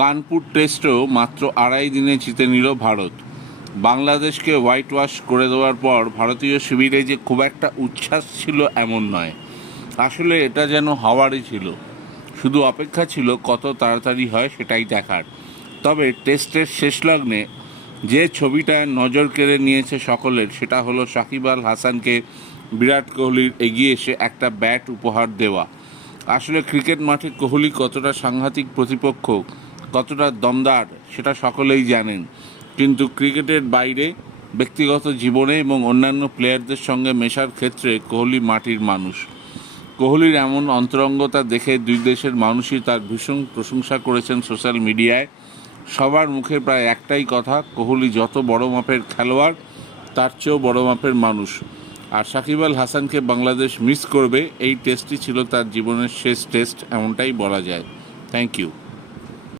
কানপুর টেস্টও মাত্র 2.5 দিনে জিতে নিল ভারত। বাংলাদেশকে হোয়াইট ওয়াশ করে দেওয়ার পর ভারতীয় শিবিরে যে খুব একটা উচ্ছ্বাস ছিল এমন নয়, আসলে এটা যেন হওয়ারই ছিল। শুধু অপেক্ষা ছিল কত তাড়াতাড়ি হয় সেটাই দেখার। তবে টেস্টের শেষ লগ্নে যে ছবিটায় নজর কেড়ে নিয়েছে সকলের, সেটা হলো সাকিব আল হাসানকে বিরাট কোহলির এগিয়ে এসে একটা ব্যাট উপহার দেওয়া। আসলে ক্রিকেট মাঠে কোহলি কতটা সাংঘাতিক প্রতিপক্ষ, কতটা দমদার, সেটা সকলেই জানেন। কিন্তু ক্রিকেটের বাইরে ব্যক্তিগত জীবনে এবং অন্যান্য প্লেয়ারদের সঙ্গে মেশার ক্ষেত্রে কোহলি মাটির মানুষ। কোহলির এমন অন্তরঙ্গতা দেখে দুই দেশের মানুষই তার ভীষণ প্রশংসা করেছেন সোশ্যাল মিডিয়ায়। সবার মুখে প্রায় একটাই কথা, কোহলি যত বড় মাপের খেলোয়াড় তার চেয়েও বড় মাপের মানুষ। আর সাকিব আল হাসানকে বাংলাদেশ মিস করবে। এই টেস্টই ছিল তার জীবনের শেষ টেস্ট, এমনটাই বলা যায়। Thank you.